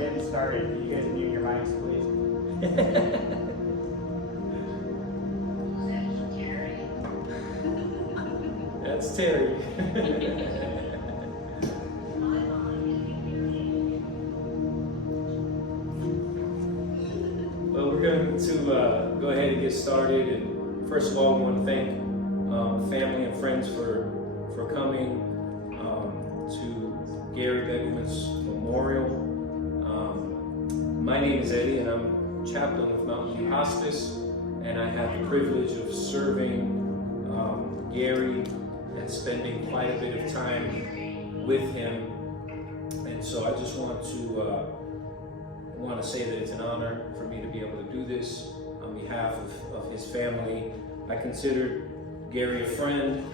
getting started. Can you guys mute your mics, please? That's Terry. Well, we're going to go ahead and get started. And first of all, I want to thank family and friends for coming to Gary Begleman's memorial. My name is Eddie, and I'm chaplain with Mountain View Hospice, and I have the privilege of serving Gary and spending quite a bit of time with him. And so I just want to say that it's an honor for me to be able to do this on behalf of his family. I considered Gary a friend.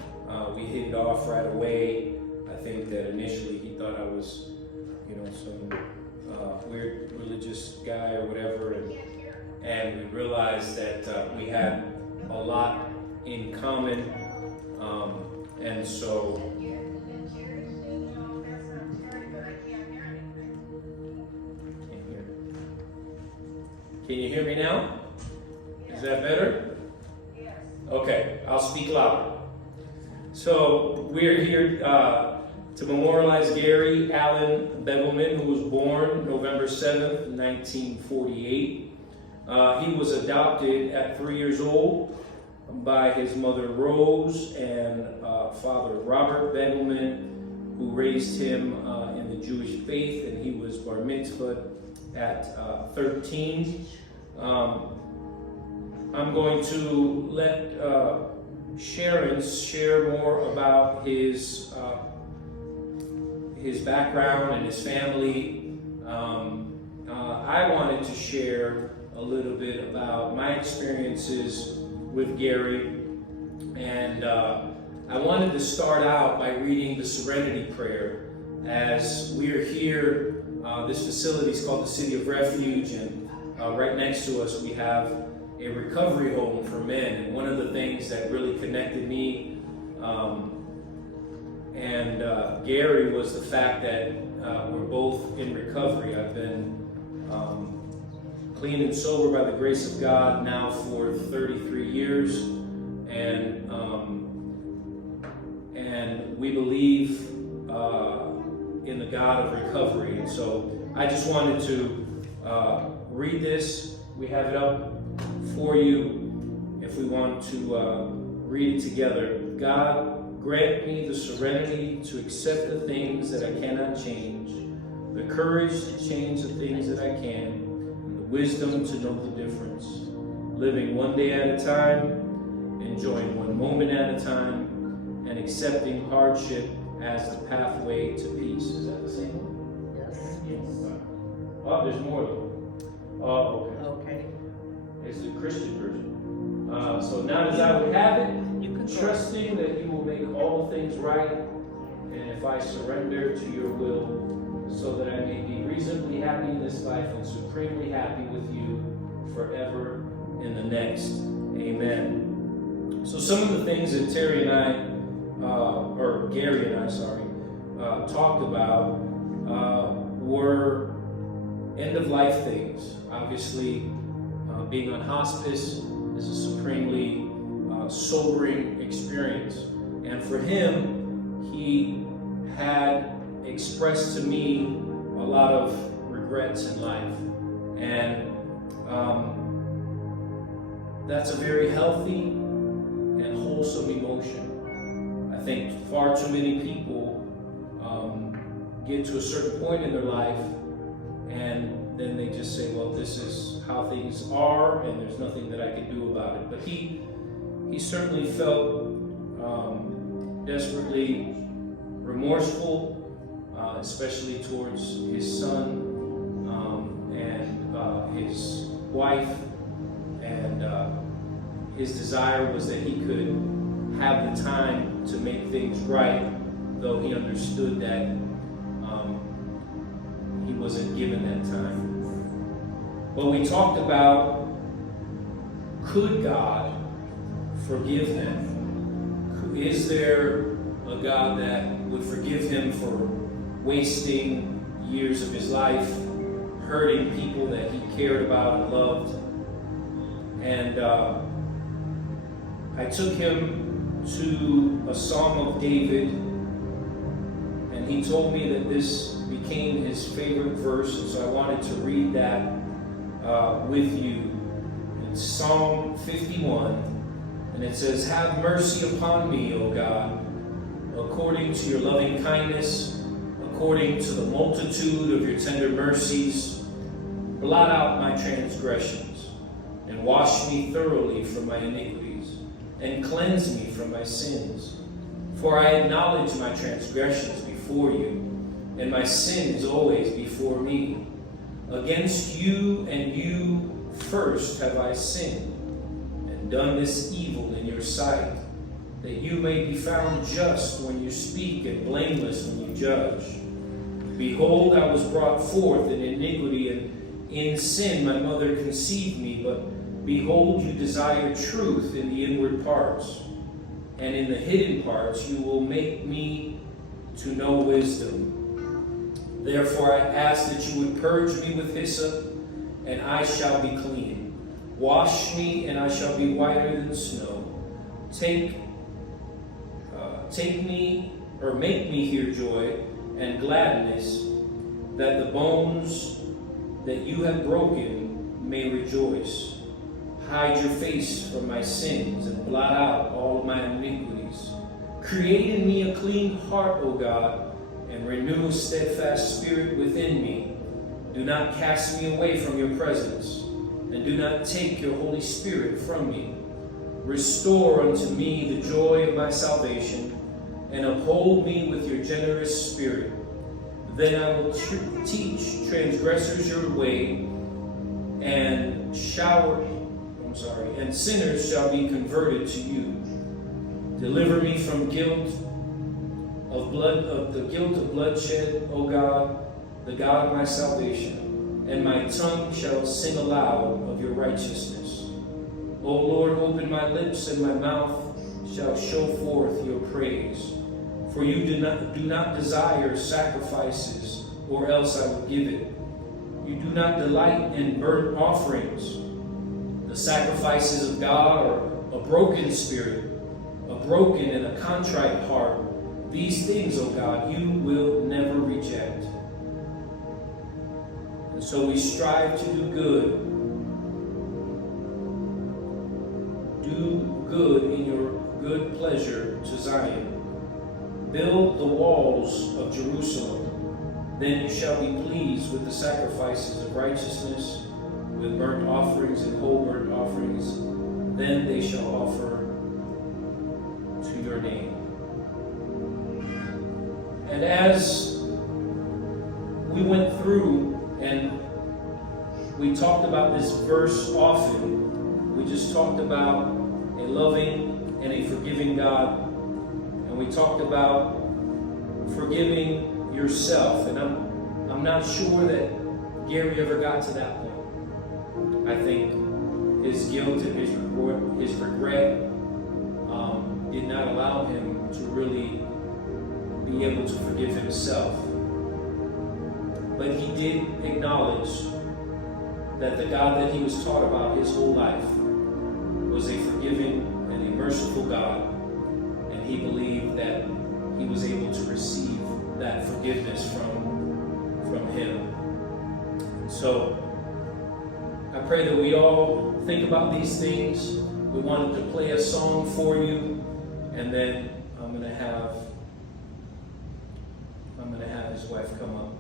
We hit it off right away. I think that initially he thought I was, some weird religious guy or whatever, and we realized that we had a lot in common, and so can you hear me now? Is that better? Okay, I'll speak louder. So we're here to memorialize Gary Allen Begleman, who was born November 7th, 1948. He was adopted at 3 years old by his mother Rose and father Robert Begleman, who raised him in the Jewish faith, and he was bar mitzvahed at 13. I'm going to let Sharon share more about his background and his family. I wanted to share a little bit about my experiences with Gary, and I wanted to start out by reading the Serenity Prayer. As we're here, this facility is called the City of Refuge, and right next to us we have a recovery home for men. And one of the things that really connected me and Gary was the fact that we're both in recovery. I've been clean and sober by the grace of God now for 33 years, and we believe in the God of recovery. And so I just wanted to read this. We have it up for you if we want to read it together. God, grant me the serenity to accept the things that I cannot change, the courage to change the things that I can, and the wisdom to know the difference. Living one day at a time, enjoying one moment at a time, and accepting hardship as the pathway to peace. Is that the same one? Yes. Oh, there's more though. Oh, okay. Okay. It's the Christian version. So now as I would have it, trusting that you will make all things right, and if I surrender to your will, so that I may be reasonably happy in this life and supremely happy with you forever in the next. Amen. So some of the things that Terry and I, or Gary and I, talked about were end-of-life things. Obviously, being on hospice is a supremely sobering experience. And for him, he had expressed to me a lot of regrets in life. And that's a very healthy and wholesome emotion. I think far too many people get to a certain point in their life, and then they just say, well, this is how things are, and there's nothing that I can do about it. But he certainly felt desperately remorseful, especially towards his son and his wife, and his desire was that he could have the time to make things right, though he understood that he wasn't given that time. But we talked about, could God forgive him? Is there a God that would forgive him for wasting years of his life, hurting people that he cared about and loved. And I took him to a Psalm of David, and he told me that this became his favorite verse, and so I wanted to read that with you. It's Psalm 51, and it says, "Have mercy upon me, O God, according to your loving kindness, according to the multitude of your tender mercies. Blot out my transgressions, and wash me thoroughly from my iniquities, and cleanse me from my sins. For I acknowledge my transgressions before you, and my sin is always before me. Against you and you first have I sinned, and done this evil in your sight, that you may be found just when you speak and blameless when you judge. Behold, I was brought forth in iniquity, and in sin my mother conceived me. But behold, you desire truth in the inward parts, and in the hidden parts you will make me to know wisdom. Therefore I ask that you would purge me with hyssop, and I shall be clean. Wash me, and I shall be whiter than snow. Make me hear joy and gladness, that the bones that you have broken may rejoice. Hide your face from my sins and blot out all of my iniquities. Create in me a clean heart, O God, and renew a steadfast spirit within me. Do not cast me away from your presence, and do not take your Holy Spirit from me. Restore unto me the joy of my salvation, and uphold me with your generous spirit. Then I will teach transgressors your way, and sinners shall be converted to you. Deliver me from the guilt of bloodshed, O God, the God of my salvation, and my tongue shall sing aloud of your righteousness. O Lord, open my lips, and my mouth shall show forth your praise. For you do not desire sacrifices, or else I would give it. You do not delight in burnt offerings. The sacrifices of God are a broken spirit, a broken and a contrite heart. These things, O God, you will never reject. And so we strive to do good. Do good in your good pleasure to Zion. Build the walls of Jerusalem. Then you shall be pleased with the sacrifices of righteousness, with burnt offerings and whole burnt offerings. Then they shall offer to your name. And as we went through and we talked about this verse often, we just talked about a loving and a forgiving God. And we talked about forgiving yourself. And I'm not sure that Gary ever got to that point. I think his guilt and his regret did not allow him to really be able to forgive himself. But he did acknowledge that the God that he was taught about his whole life was a forgiving and a merciful God. And he believed that he was able to receive that forgiveness from him. So I pray that we all think about these things. We wanted to play a song for you, and then I'm going to have his wife come up.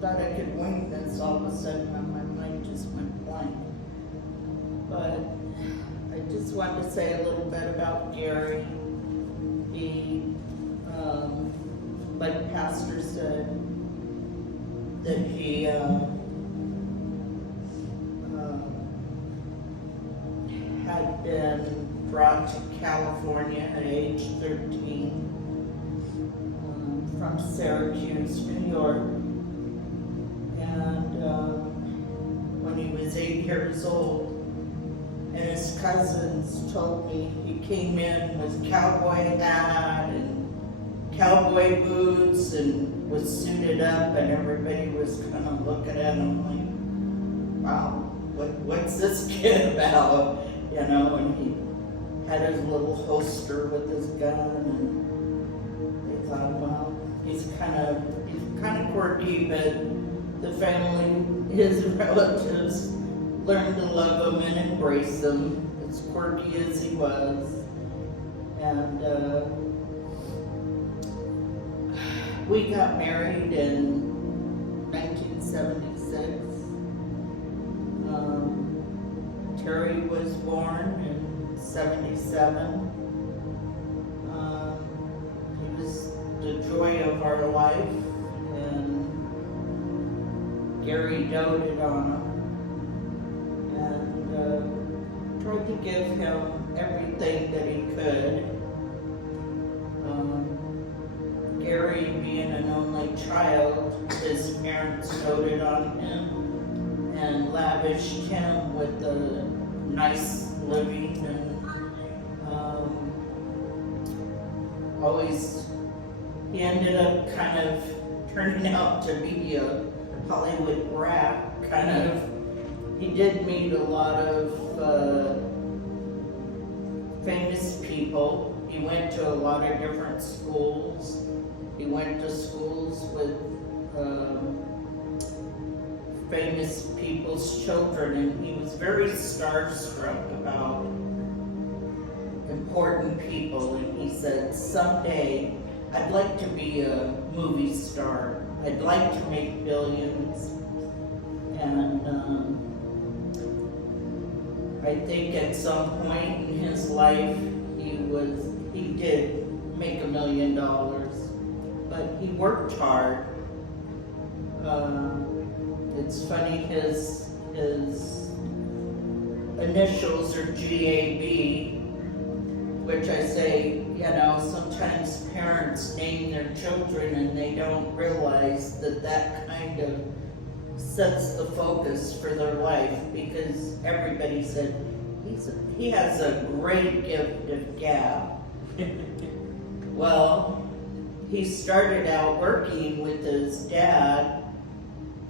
thought I could wing this all of a sudden, and my mind just went blank. But I just wanted to say a little bit about Gary. He, like Pastor said, that he had been brought to California at age 13 from Syracuse, New York. And when he was 8 years old, and his cousins told me he came in with cowboy hat and cowboy boots and was suited up, and everybody was kind of looking at him like, wow, what's this kid about? You know, and he had his little holster with his gun, and they thought, well, he's kind of quirky, but the family, his relatives, learned to love him and embrace him, as quirky as he was. And we got married in 1976. Terry was born in 77. He was the joy of our life, and Gary doted on him. Tried to give him everything that he could. Gary, being an only child, his parents doted on him and lavished him with a nice living, and always, he ended up kind of turning out to be a Hollywood brat, kind of. He did meet a lot of famous people. He went to a lot of different schools. He went to schools with famous people's children, and he was very starstruck about important people. And he said, someday I'd like to be a movie star. I'd like to make billions. And I think at some point in his life, he did make $1 million, but he worked hard. It's funny, his initials are GAB, which I say, you know, sometimes parents name their children and they don't realize that kind of sets the focus for their life, because everybody said, he has a great gift of gab. Well, he started out working with his dad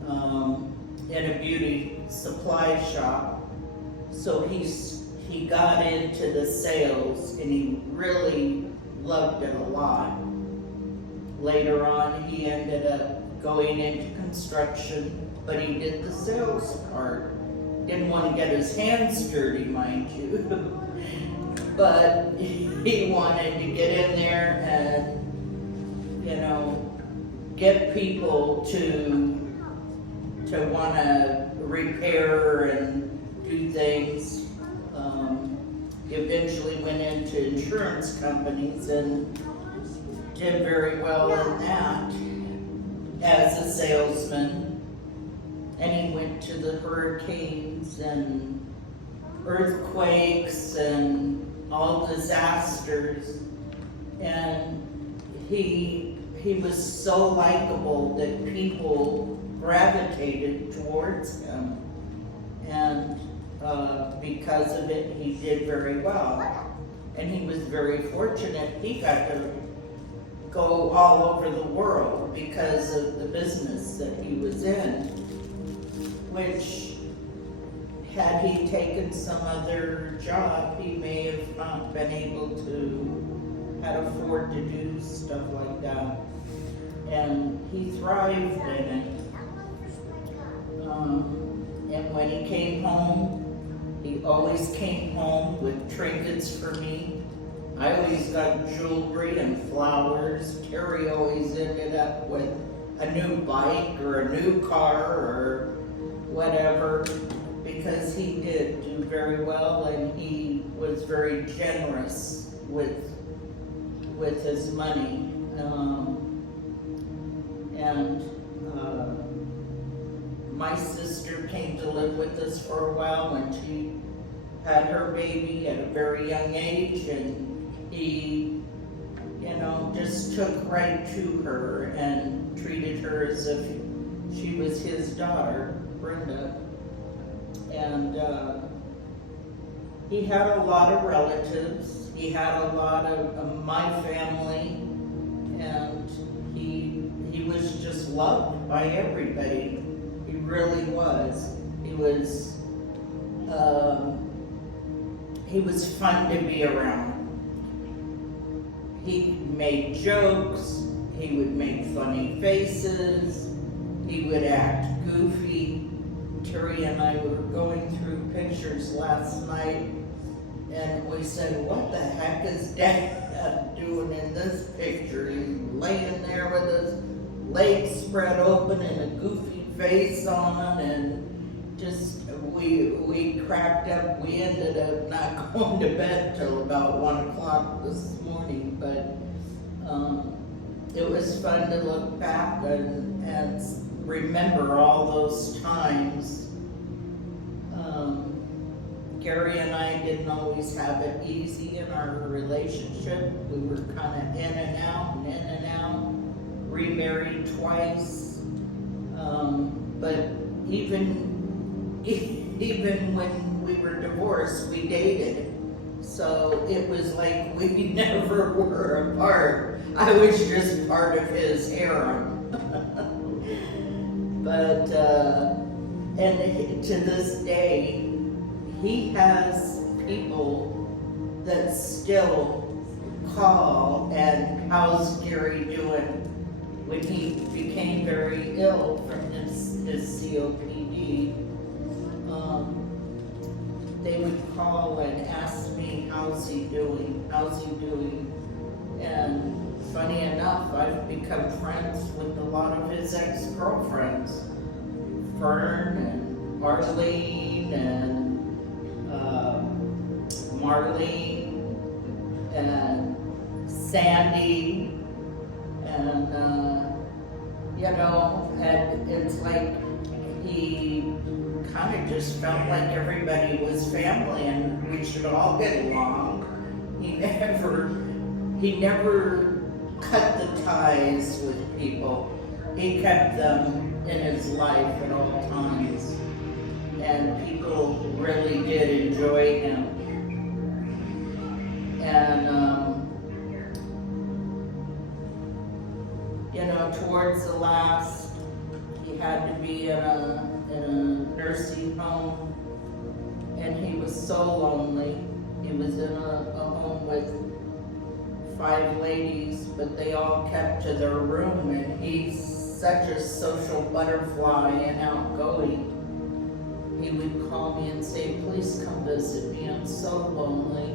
in a beauty supply shop. So he got into the sales, and he really loved it a lot. Later on, he ended up going into construction, but he did the sales part. Didn't want to get his hands dirty, mind you. But he wanted to get in there and, you know, get people to want to repair and do things. He eventually went into insurance companies and did very well in that as a salesman. And he went to the hurricanes and earthquakes and all disasters. And he was so likable that people gravitated towards him. And because of it, he did very well. And he was very fortunate. He got to go all over the world because of the business that he was in, which, had he taken some other job, he may have not been able to afford to do stuff like that. And he thrived in it. And when he came home, he always came home with trinkets for me. I always got jewelry and flowers. Terry always ended up with a new bike or a new car or whatever, because he did do very well, and he was very generous with his money. My sister came to live with us for a while when she had her baby at a very young age, and he, just took right to her and treated her as if she was his daughter, Brenda. And he had a lot of relatives. He had a lot of my family, and he was just loved by everybody. He really was. He was fun to be around. He made jokes, he would make funny faces, he would act goofy. Terry and I were going through pictures last night, and we said, what the heck is Dad doing in this picture? He's laying there with his legs spread open and a goofy face on, and just, we cracked up. We ended up not going to bed till about 1 o'clock this morning, but it was fun to look back and remember all those times. Gary and I didn't always have it easy in our relationship. We were kind of in and out, remarried twice. But even when we were divorced, we dated. So it was like we never were apart. I was just part of his harem. But, and to this day, he has people that still call and how's Gary doing when he became very ill from his COPD. They would call and ask me, how's he doing? And funny enough, I've become friends with a lot of his ex-girlfriends. Fern and Marlene and Marlene and Sandy, and and it's like he kind of just felt like everybody was family and we should all get along. He never cut the ties with people. He kept them in his life at all times, and people really did enjoy him. And towards the last, he had to be in a nursing home, and he was so lonely. He was in a home with 5 ladies, but they all kept to their room, and he's such a social butterfly and outgoing. He would call me and say, please come visit me, I'm so lonely.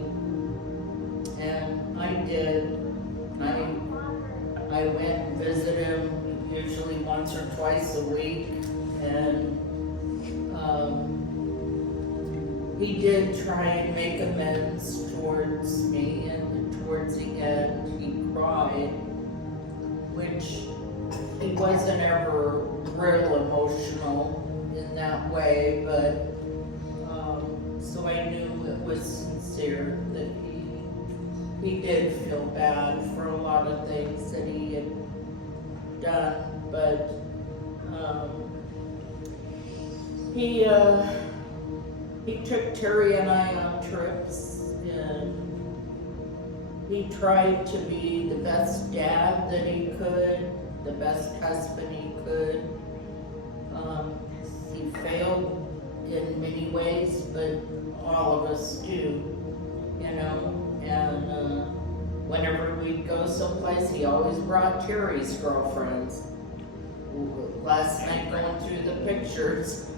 And I did. I went and visited him usually once or twice a week, and he did try and make amends towards me, and towards the end he cried, which he wasn't ever real emotional in that way, but so I knew it was sincere, that he did feel bad for a lot of things that he had done, but he took Terry and I on trips, and he tried to be the best dad that he could, the best husband he could. He failed in many ways, but all of us do, and whenever we'd go someplace, he always brought Terry's girlfriends. Last night going through the pictures,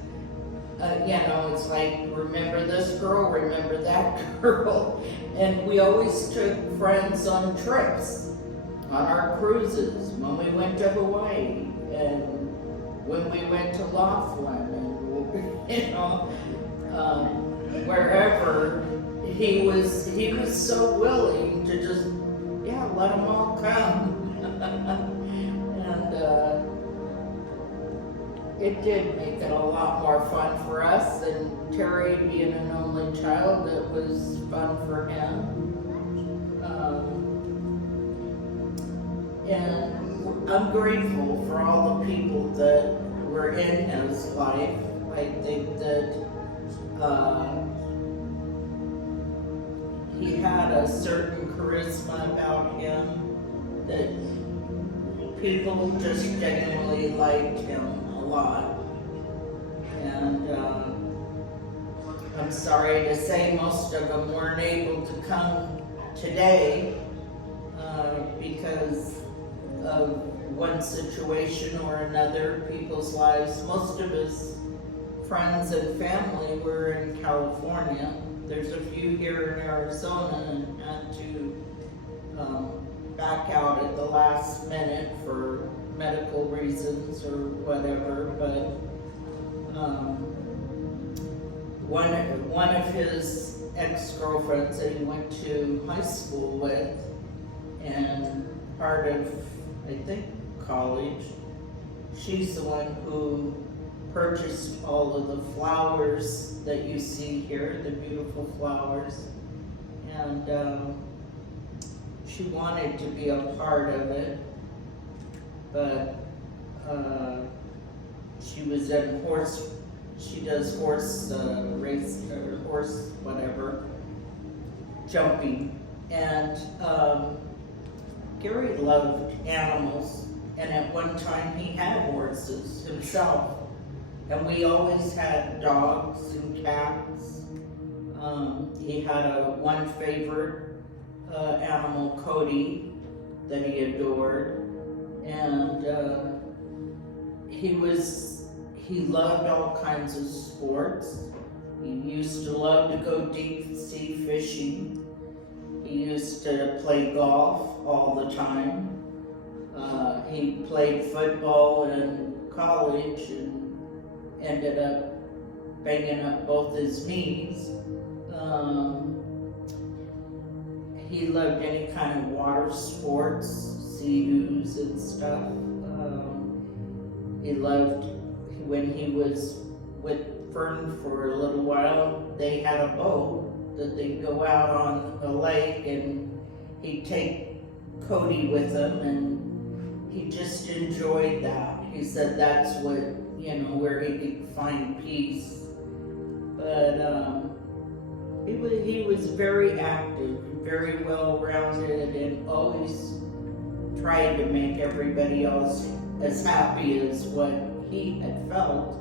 it's like, remember this girl, remember that girl. And we always took friends on trips, on our cruises, when we went to Hawaii. and when we went to Laughlin and, wherever, he was so willing to just, yeah, let them all come. And it did make it a lot more fun for us, and Terry being an only child, it was fun for him. And I'm grateful for all the people that were in his life. I think that he had a certain charisma about him that people just genuinely liked him a lot. And I'm sorry to say most of them weren't able to come today because of one situation or another, people's lives. Most of his friends and family were in California. There's a few here in Arizona and had to back out at the last minute for medical reasons or whatever, but one of his ex-girlfriends that he went to high school with and part of, I think, college, she's the one who purchased all of the flowers that you see here, the beautiful flowers, and she wanted to be a part of it, but she was in she does horse race, or horse whatever, jumping, and Gary loved animals, and at one time he had horses himself. And we always had dogs and cats. He had one favorite animal, Cody, that he adored. And he loved all kinds of sports. He used to love to go deep sea fishing. He used to play golf all the time. He played football in college and ended up banging up both his knees. He loved any kind of water sports, sea-doos and stuff. He loved, when he was with Fern for a little while, they had a boat that they'd go out on a lake, and he'd take Cody with him, and he just enjoyed that. He said that's what, where he could find peace. But he was very active, very well-rounded, and always tried to make everybody else as happy as what he had felt.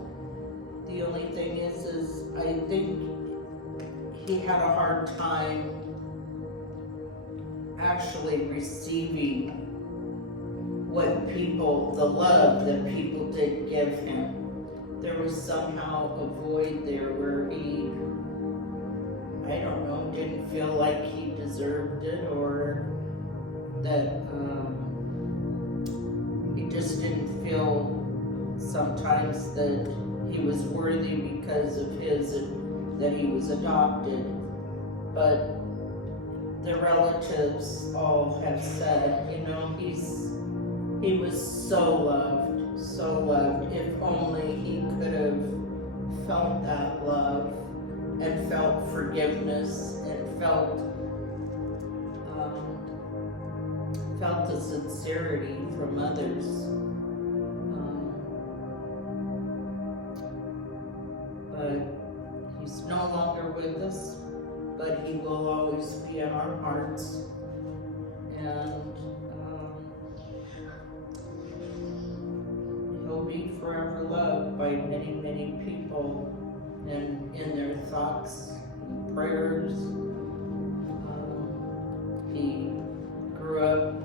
The only thing is I think he had a hard time actually receiving the love that people did give him. There was somehow a void there where he, I don't know, didn't feel like he deserved it, or that he just didn't feel sometimes that he was worthy because of that he was adopted. But the relatives all have said, he was so loved, so loved. If only he could have felt that love and felt forgiveness and felt the sincerity from others. But he's no longer with us, but he will always be in our hearts. And he'll be forever loved by many, many people, and in their thoughts and prayers. He grew up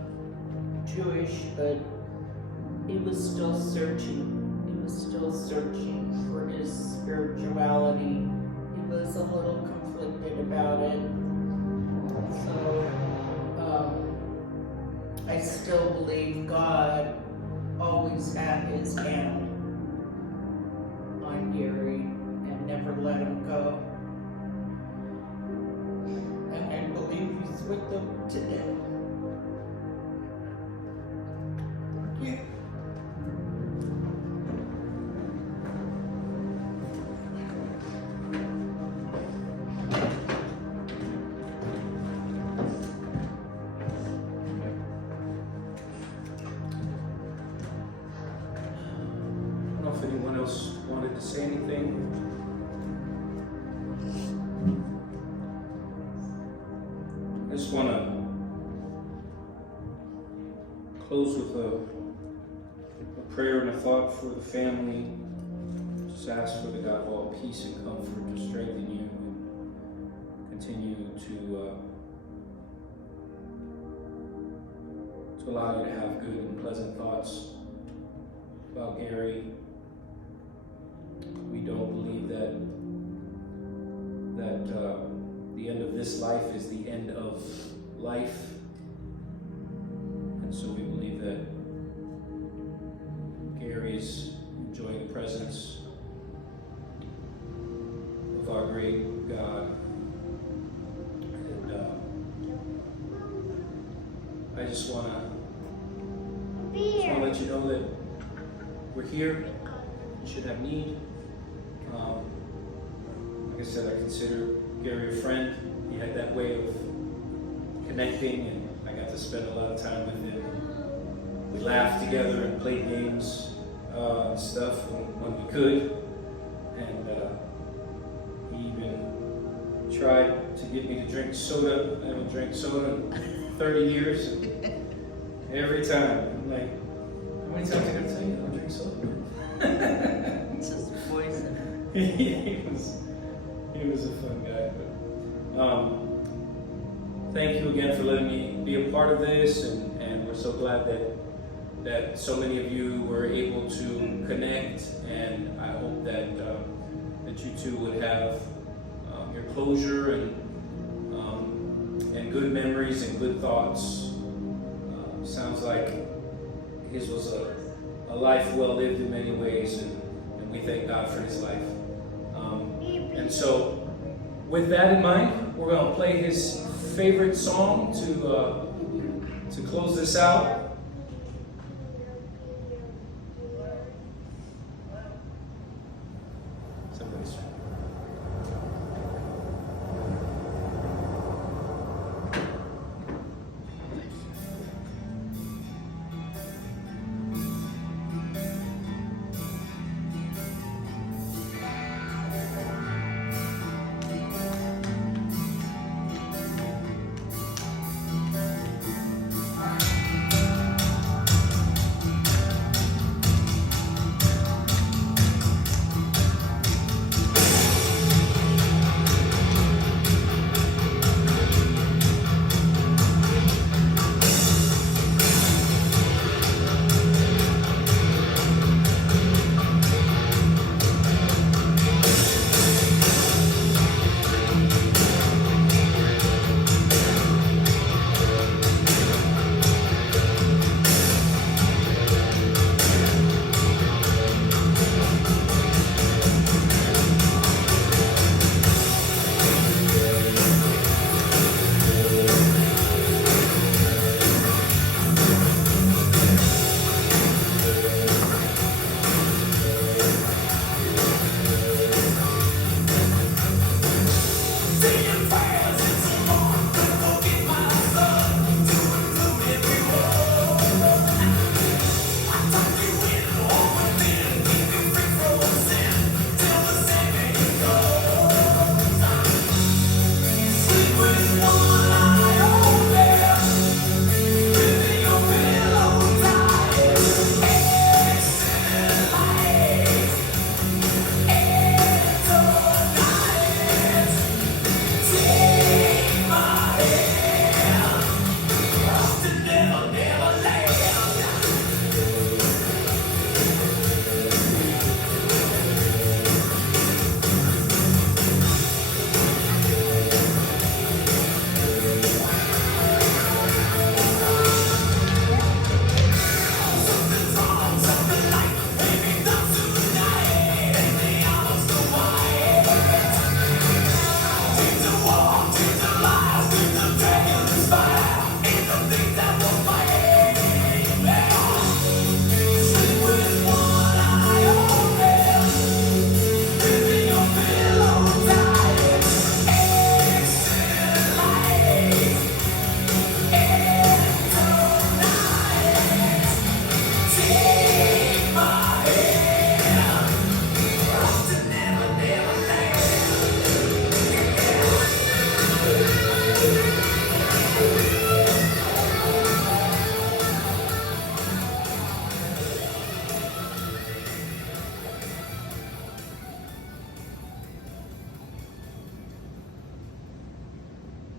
Jewish, but he was still searching. He was still searching for his spirituality. He was a little conflicted about it. So I still believe God always had his hand on Gary and never let him go. And I believe he's with them today. Yeah. I don't know if anyone else wanted to say anything. I just want to close with a prayer and a thought for the family. Just ask for the God of all peace and comfort to strengthen you and continue to allow you to have good and pleasant thoughts about Gary. We don't believe that the end of this life is the end of life. And so we believe that Gary is enjoying the presence of our great God. And I just want to let you know that we're here. You should have need. Like I said, I consider Gary a friend. He had that way of connecting, and I got to spend a lot of time with him. We laughed together and played games and stuff when we could. And he even tried to get me to drink soda. I haven't drank soda in 30 years. And every time, I'm like, how many times I gotta tell you I don't drink soda? It's just poison. he was a fun guy. But, thank you again for letting me be a part of this, and we're so glad that so many of you were able to connect, and I hope that you two would have your closure and good memories and good thoughts. Sounds like his was a life well lived in many ways, and we thank God for his life. And so, with that in mind, we're going to play his favorite song to close this out.